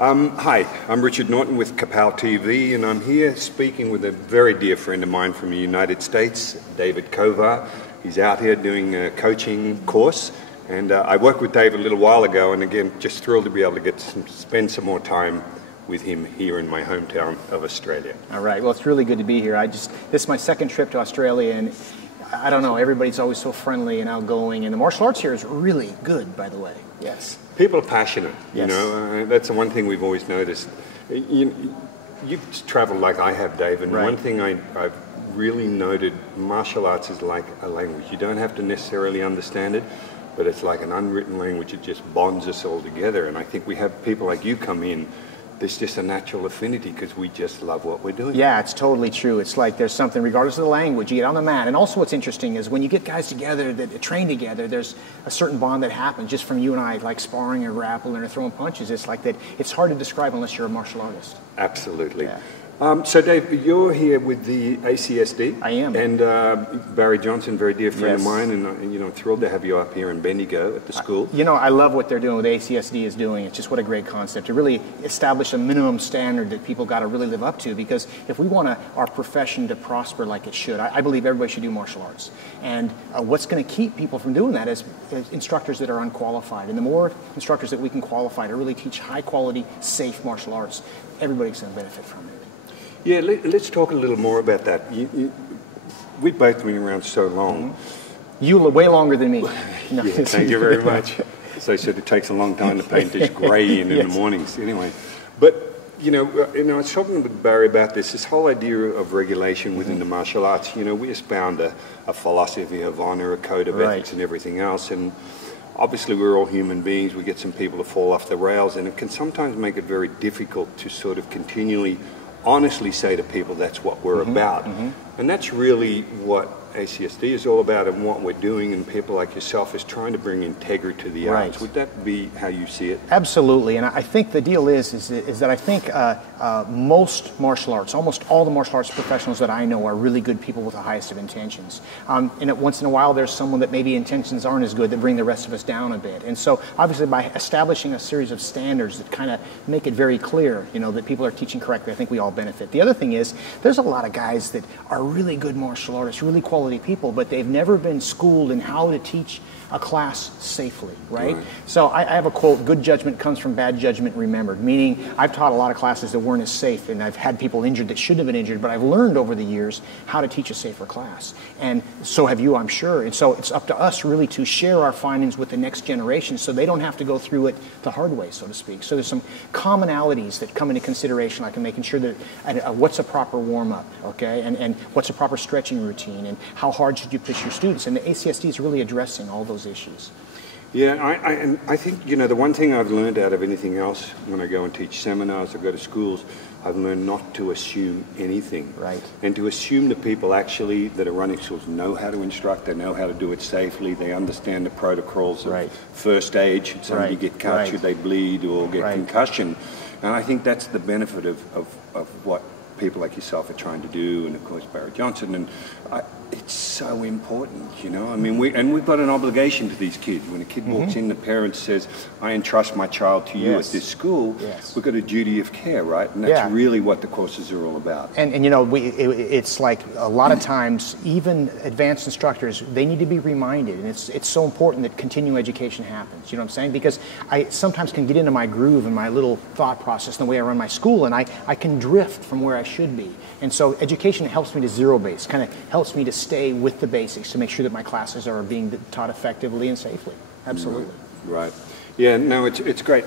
Hi, I'm Richard Norton with Kapow TV, and I'm here speaking with a very dear friend of mine from the United States, Dave Kovar. He's out here doing a coaching course, and I worked with Dave a little while ago, and again, just thrilled to be able to spend some more time with him here in my hometown of Australia. All right, well, it's really good to be here. This is my second trip to Australia, and I don't know, everybody's always so friendly and outgoing, and the martial arts here is really good, by the way. Yes. People are passionate, yes. You know, that's the one thing we've always noticed. You've traveled like I have, Dave, and right. One thing I've really noted, martial arts is like a language. You don't have to necessarily understand it, but it's like an unwritten language. It just bonds us all together, and I think we have people like you come in, there's just a natural affinity because we just love what we're doing. Yeah, it's totally true. It's like there's something, regardless of the language, you get on the mat. And also what's interesting is when you get guys together that train together, there's a certain bond that happens just from you and I, like sparring or grappling or throwing punches. It's like that. It's hard to describe unless you're a martial artist. Absolutely. Yeah. So Dave, you're here with the ACSD. I am. And Barry Johnston, very dear friend yes. of mine, and I'm thrilled to have you up here in Bendigo at the school. I love what they're doing, what ACSD is doing. It's just what a great concept. To really establish a minimum standard that people got to really live up to, because if we want our profession to prosper like it should, I believe everybody should do martial arts. And what's going to keep people from doing that is instructors that are unqualified. And the more instructors that we can qualify to really teach high quality, safe martial arts, everybody's going to benefit from it. Yeah, let's talk a little more about that. We've both been around so long. Mm-hmm. You way longer than me. No. Yeah, thank you very much. As I said, it takes a long time to paint this grey in yes. the mornings. Anyway, but I was talking with Barry about this whole idea of regulation within the martial arts. We espound a philosophy of honor, a code of right. ethics, and everything else. And obviously, we're all human beings. We get some people to fall off the rails, and it can sometimes make it very difficult to sort of continually honestly say to people that's what we're about. And that's really what ACSD is all about, and what we're doing, and people like yourself is trying to bring integrity to the right. arts. Would that be how you see it? Absolutely, and I think the deal is that I think most martial arts, almost all the martial arts professionals that I know are really good people with the highest of intentions. And once in a while there's someone that maybe intentions aren't as good that bring the rest of us down a bit. And so obviously by establishing a series of standards that kind of make it very clear, that people are teaching correctly, I think we all benefit. The other thing is there's a lot of guys that are really good martial artists, really quality people, but they've never been schooled in how to teach a class safely, right? So I have a quote, good judgment comes from bad judgment remembered, meaning I've taught a lot of classes that weren't as safe, and I've had people injured that shouldn't have been injured, but I've learned over the years how to teach a safer class. And so have you, I'm sure. And so it's up to us really to share our findings with the next generation so they don't have to go through it the hard way, so to speak. So there's some commonalities that come into consideration, like in making sure that what's a proper warm-up, okay? And what's a proper stretching routine, and how hard should you push your students? And the ACSD is really addressing all those issues. Yeah, I think, the one thing I've learned out of anything else when I go and teach seminars or go to schools, I've learned not to assume anything. Right. And to assume that people actually that are running schools know how to instruct, they know how to do it safely, they understand the protocols of right. first aid, should somebody right. get cut, right. should they bleed or get right. concussion. And I think that's the benefit of what people like yourself are trying to do, and of course Barry Johnston, and it's so important, I mean, we've got an obligation to these kids. When a kid walks in, the parent says, I entrust my child to you yes. at this school, yes. we've got a duty of care, right? And that's really what the courses are all about. And it's like a lot of times, even advanced instructors, they need to be reminded, and it's so important that continuing education happens, you know what I'm saying? Because I sometimes can get into my groove and my little thought process and the way I run my school, and I can drift from where I should be. And so education helps me to zero base, kind of helps me to stay with the basics to make sure that my classes are being taught effectively and safely. Absolutely. Right. Yeah, no, it's great.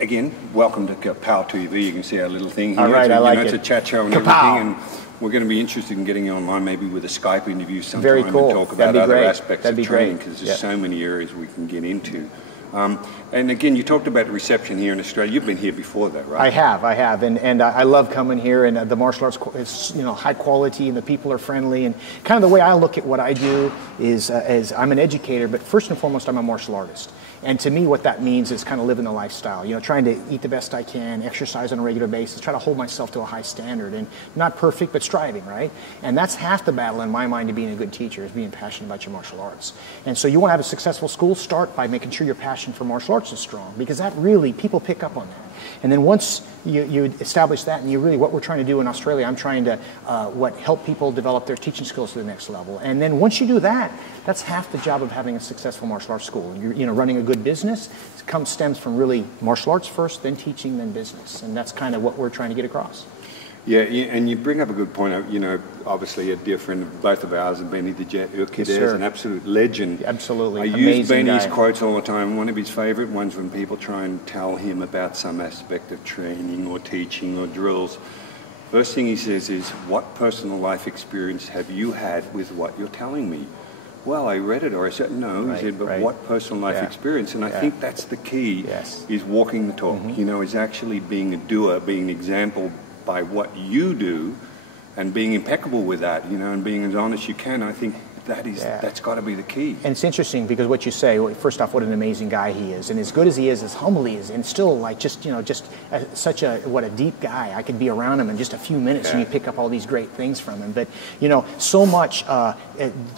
Again, welcome to Kapow TV. You can see our little thing here. All right, I like it. It's a chat show and Kapow. everything, and we're going to be interested in getting you online maybe with a Skype interview sometime. Very cool. And talk about other great. aspects That'd of be training, great. because there's so many areas we can get into. And again, you talked about the reception here in Australia. You've been here before that, right? I have, and I love coming here, and the martial arts is high quality, and the people are friendly, and kind of the way I look at what I do is I'm an educator, but first and foremost I'm a martial artist. And to me, what that means is kind of living the lifestyle, trying to eat the best I can, exercise on a regular basis, try to hold myself to a high standard, and not perfect, but striving, right? And that's half the battle in my mind to being a good teacher, is being passionate about your martial arts. And so you want to have a successful school, start by making sure your passion for martial arts is strong, because that really, people pick up on that. And then once you establish that, and you really, what we're trying to do in Australia, I'm trying to help people develop their teaching skills to the next level. And then once you do that, that's half the job of having a successful martial arts school. You're running a good business stems from really martial arts first, then teaching, then business. And that's kind of what we're trying to get across. Yeah, and you bring up a good point. Obviously a dear friend of both of ours, and Benny the Jet Urquidez, yes, an absolute legend. Absolutely, I use Benny's quotes all the time. One of his favourite ones when people try and tell him about some aspect of training or teaching or drills. First thing he says is, "What personal life experience have you had with what you're telling me?" Well, I read it, or I said, no. He said, but what personal life experience? And I think that's the key, is walking the talk, is actually being a doer, being an example by what you do, and being impeccable with that, and being as honest as you can. I think that's got to be the key. And it's interesting because what you say, first off, what an amazing guy he is, and as good as he is, as humble he is, and still like such a deep guy. I could be around him in just a few minutes and you pick up all these great things from him. But so much.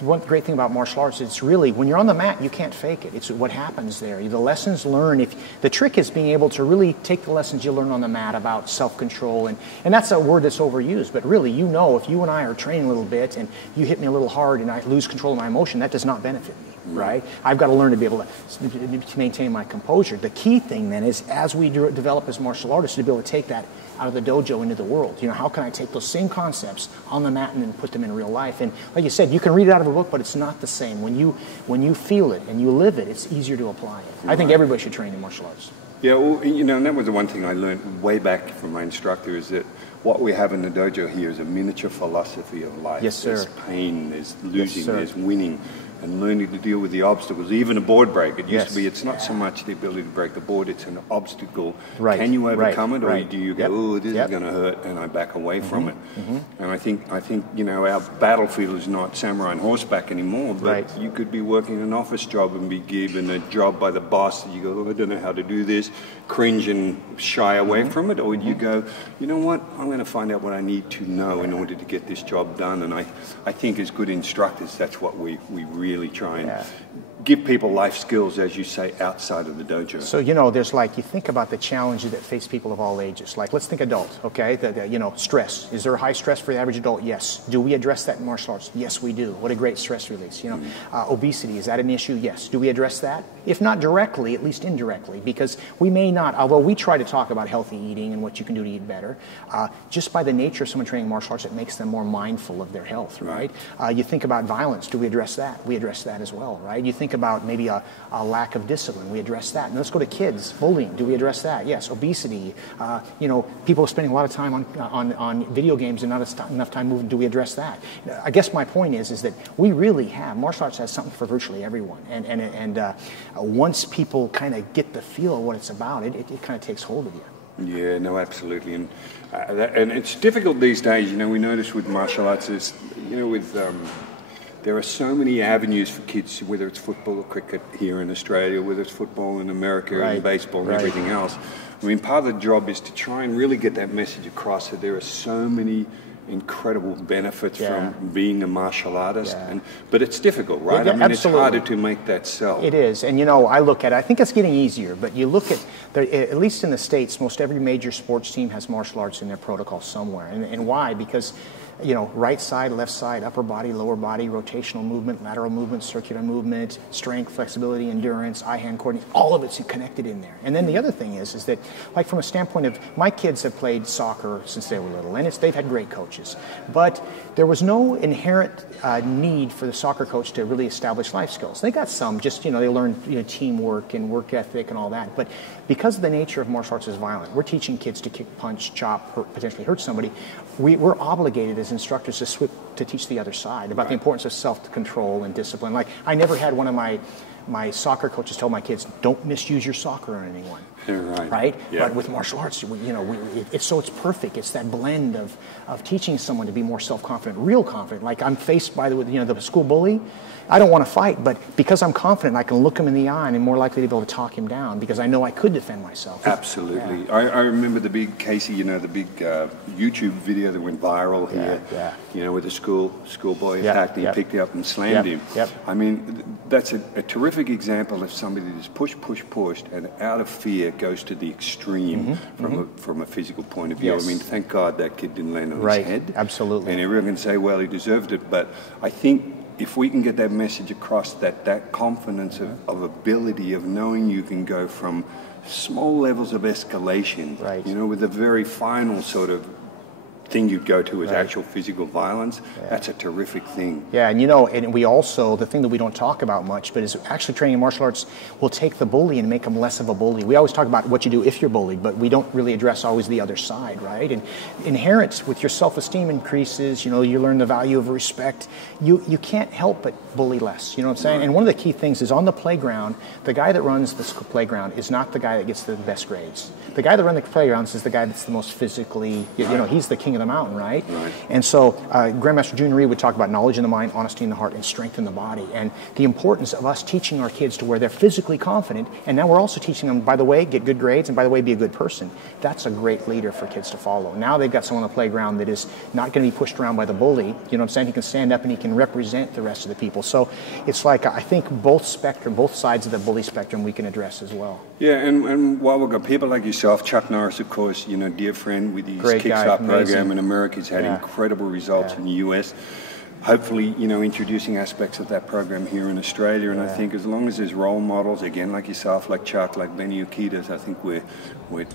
One great thing about martial arts is it's really when you're on the mat, you can't fake it. It's what happens there. The lessons learned. The trick is being able to really take the lessons you learn on the mat about self-control, and that's a word that's overused. But really, if you and I are training a little bit, and you hit me a little hard, and I lose control of my emotion, that does not benefit me, right? I've got to learn to be able to maintain my composure. The key thing then is, as we develop as martial artists, to be able to take that out of the dojo into the world. How can I take those same concepts on the mat and then put them in real life? And like you said, you can read it out of a book, but it's not the same. When you feel it and you live it, it's easier to apply it. I think everybody should train in martial arts. Yeah, well, and that was the one thing I learned way back from my instructor, is that what we have in the dojo here is a miniature philosophy of life. Yes, sir. There's pain, there's losing, there's winning, and learning to deal with the obstacles, even a board break. It used to be, it's not so much the ability to break the board, it's an obstacle. Right. Can you overcome it, or do you go, oh, this is going to hurt, and I back away from it? And I think our battlefield is not samurai and horseback anymore, but you could be working an office job and be given a job by the boss that you go, oh, I don't know how to do this, cringe and shy away from it, or you go, you know what, I'm going to find out what I need to know in order to get this job done. And I think as good instructors, that's what we really try and give people life skills, as you say, outside of the dojo. So, there's you think about the challenges that face people of all ages. Let's think adult, okay? Stress. Is there high stress for the average adult? Yes. Do we address that in martial arts? Yes, we do. What a great stress release. Obesity, is that an issue? Yes. Do we address that? If not directly, at least indirectly, because we may not, although we try to talk about healthy eating and what you can do to eat better, just by the nature of someone training martial arts, it makes them more mindful of their health, right? You think about violence. Do we address that? We address that as well, right? You think about maybe a lack of discipline. We address that. And let's go to kids. Bullying. Do we address that? Yes. Obesity. People spending a lot of time on video games and not enough time moving. Do we address that? I guess my point is that we really have, martial arts has something for virtually everyone. And once people kind of get the feel of what it's about, it kind of takes hold of you. Yeah, no, absolutely. And it's difficult these days. We notice with martial arts is, there are so many avenues for kids, whether it's football or cricket here in Australia, whether it's football in America and baseball and everything else. I mean, part of the job is to try and really get that message across that there are so many incredible benefits from being a martial artist. But it's difficult, right? I mean, it's harder to make that sell. It is. And, I look at it, I think it's getting easier, but you look at least in the States, most every major sports team has martial arts in their protocol somewhere. And why? Because right side, left side, upper body, lower body, rotational movement, lateral movement, circular movement, strength, flexibility, endurance, eye-hand coordination, all of it's connected in there. And then the other thing is that, from a standpoint of, my kids have played soccer since they were little, and they've had great coaches. But there was no inherent need for the soccer coach to really establish life skills. They got some, just, they learned teamwork and work ethic and all that. But because of the nature of martial arts is violent, we're teaching kids to kick, punch, chop, potentially hurt somebody. We're obligated as instructors to teach the other side about the importance of self-control and discipline. I never had one of my soccer coaches tell my kids, don't misuse your soccer on anyone. Right? Yeah. But with martial arts, it's perfect. It's that blend of teaching someone to be more self-confident, real confident. I'm faced by the school bully. I don't want to fight, but because I'm confident, I can look him in the eye and I'm more likely to be able to talk him down because I know I could defend myself. Absolutely. Yeah. I remember the big Casey, the big YouTube video that went viral here. With schoolboy attacked him, picked him up and slammed him. I mean, that's a terrific example of somebody that's pushed, and out of fear goes to the extreme from a physical point of view. I mean, thank God that kid didn't land on his head. Absolutely. And everyone can say, well, he deserved it, but I think if we can get that message across, that confidence of ability of knowing you can go from small levels of escalation, you know, with a very final sort of thing you'd go to is actual physical violence. That's a terrific thing. Yeah, and you know, and we also, the thing that we don't talk about much, but is actually training in martial arts will take the bully and make them less of a bully. We always talk about what you do if you're bullied, but we don't really address always the other side, right? And inherent with your self-esteem increases, you know, you learn the value of respect. You can't help but bully less, you know what I'm saying? And one of the key things is on the playground, the guy that runs the playground is not the guy that gets the best grades. The guy that runs the playgrounds is the guy that's the most physically, you know, he's the king of the mountain, right? And so Grandmaster Junior Reed would talk about knowledge in the mind, honesty in the heart, and strength in the body, and the importance of us teaching our kids to where they're physically confident, and now we're also teaching them, by the way, get good grades, and by the way, be a good person. That's a great leader for kids to follow. Now they've got someone on the playground that is not going to be pushed around by the bully, you know what I'm saying? He can stand up and he can represent the rest of the people. So it's like, I think both sides of the bully spectrum we can address as well. Yeah, and while we've got people like yourself, Chuck Norris, of course, you know, dear friend with his Kickstart program in America, has had incredible results in the US. Hopefully, you know, introducing aspects of that program here in Australia. And I think as long as there's role models, again, like yourself, like Chuck, like Benny Ukitas, I think we're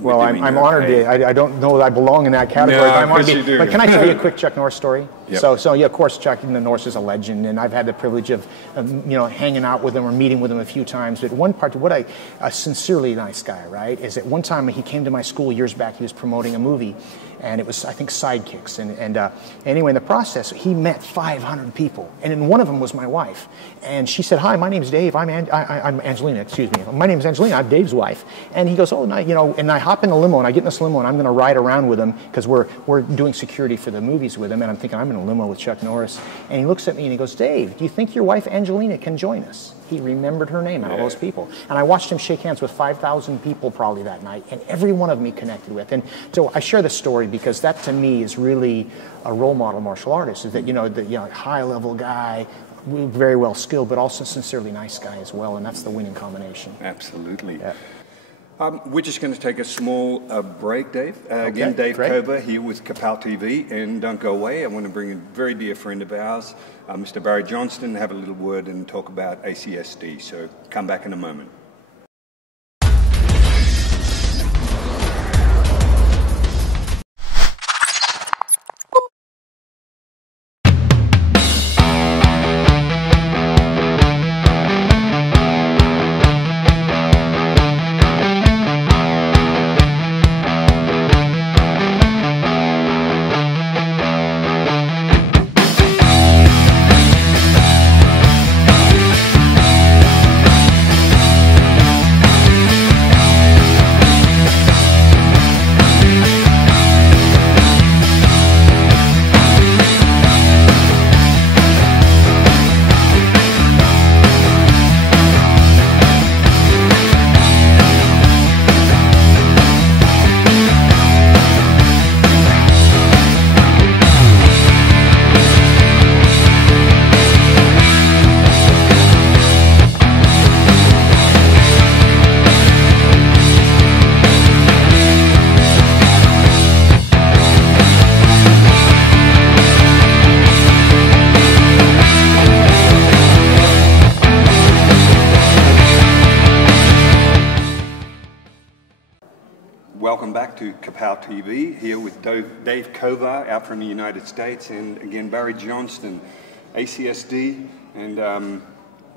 well, I'm honored. I don't know that I belong in that category, but I'm honored. But can I tell you a quick Chuck Norris story? So yeah, of course, Chuck Norris is a legend, and I've had the privilege of you know, hanging out with him or meeting with him a few times. But one part, what a sincerely nice guy, right? Is that one time he came to my school years back. He was promoting a movie, and it was, I think, Sidekicks. And anyway, in the process, he met 500 people, and then one of them was my wife. And she said, "Hi, my name's Dave. I'm Angelina. Excuse me. My name's Angelina. I'm Dave's wife." And he goes, "Oh, no, you know." And I hop in the limo, and I get in this limo, and I'm going to ride around with him because we're doing security for the movies with him. And I'm thinking, I'm in a limo with Chuck Norris. And he looks at me and he goes, "Dave, do you think your wife Angelina can join us?" He remembered her name out of those people. And I watched him shake hands with 5,000 people probably that night, and every one of me connected with. And so I share this story because that to me is really a role model martial artist, is that, you know, the high-level guy, very well skilled, but also sincerely nice guy as well, and that's the winning combination. Absolutely. Yeah. We're just going to take a small break, Dave. Again, Dave Kovar here with Kapow TV, and don't go away. I want to bring a very dear friend of ours, Mr. Barry Johnston, have a little word and talk about ACSD. So come back in a moment. Welcome back to Kapow TV, here with Dave Kovar out from the United States, and again Barry Johnston, ACSD, and I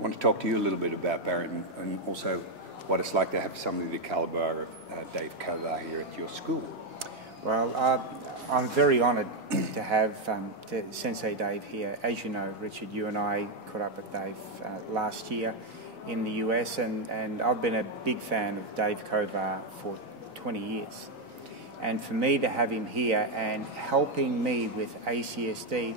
want to talk to you a little bit about Barry and also what it's like to have somebody the caliber of Dave Kovar here at your school. Well, I'm very honoured to have Sensei Dave here. As you know, Richard, you and I caught up with Dave last year in the US, and I've been a big fan of Dave Kovar for 20 years. And for me to have him here and helping me with ACSD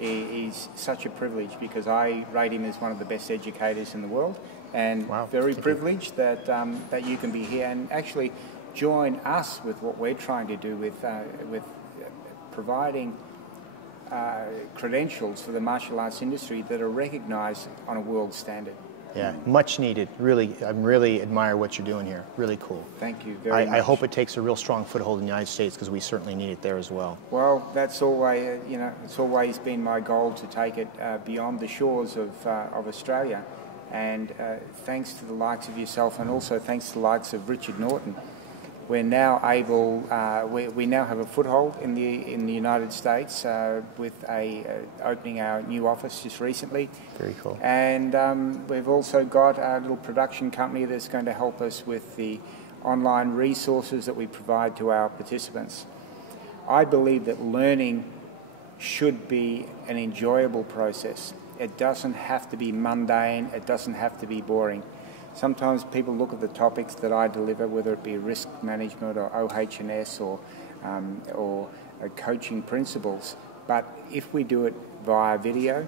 is such a privilege, because I rate him as one of the best educators in the world, and very privileged that that you can be here and actually join us with what we're trying to do with providing credentials for the martial arts industry that are recognised on a world standard. Yeah, much needed. Really, I really admire what you're doing here. Really cool. Thank you very much. I hope it takes a real strong foothold in the United States, because we certainly need it there as well. Well, that's always, it's always been my goal to take it beyond the shores of Australia. And thanks to the likes of yourself, and also thanks to the likes of Richard Norton, we're now able, we now have a foothold in the United States with opening our new office just recently. Very cool. And we've also got a little production company that's going to help us with the online resources that we provide to our participants. I believe that learning should be an enjoyable process. It doesn't have to be mundane, it doesn't have to be boring. Sometimes people look at the topics that I deliver, whether it be risk management or OH&S or coaching principles, but if we do it via video,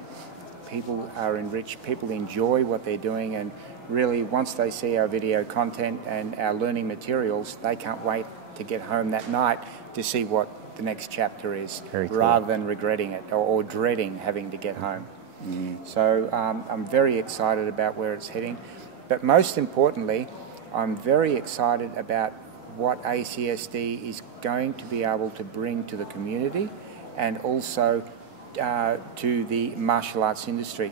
people are enriched, people enjoy what they're doing, and really once they see our video content and our learning materials, they can't wait to get home that night to see what the next chapter is, rather than regretting it or dreading having to get home. So I'm very excited about where it's heading. But most importantly, I'm very excited about what ACSD is going to be able to bring to the community, and also to the martial arts industry.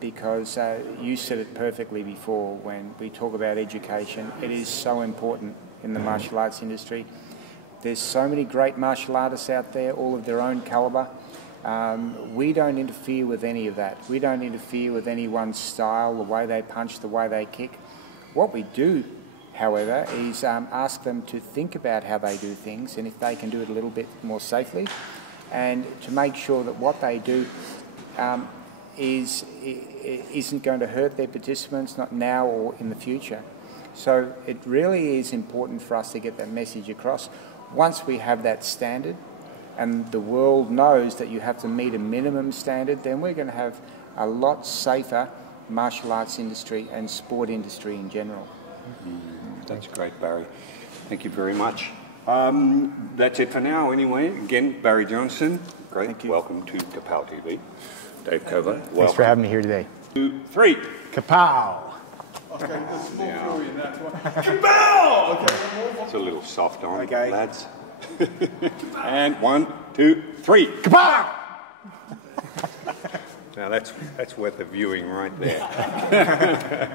Because you said it perfectly before, when we talk about education, it is so important in the martial arts industry. There's so many great martial artists out there, all of their own calibre. We don't interfere with any of that. We don't interfere with anyone's style, the way they punch, the way they kick. What we do, however, is ask them to think about how they do things, and if they can do it a little bit more safely, and to make sure that what they do isn't going to hurt their participants, not now or in the future. So it really is important for us to get that message across. Once we have that standard, and the world knows that you have to meet a minimum standard, then we're going to have a lot safer martial arts industry and sport industry in general. That's great, Barry. Thank you very much. That's it for now anyway. Again, Barry Johnston, great. Thank you. Welcome to Kapow TV. Dave Kovar, welcome. Thanks for having me here today. 2, 3. Kapow! Okay, there's small fury in that one. Kapow! Okay. It's a little soft on, lads. And 1, 2, 3. Kapow! Now that's worth the viewing right there.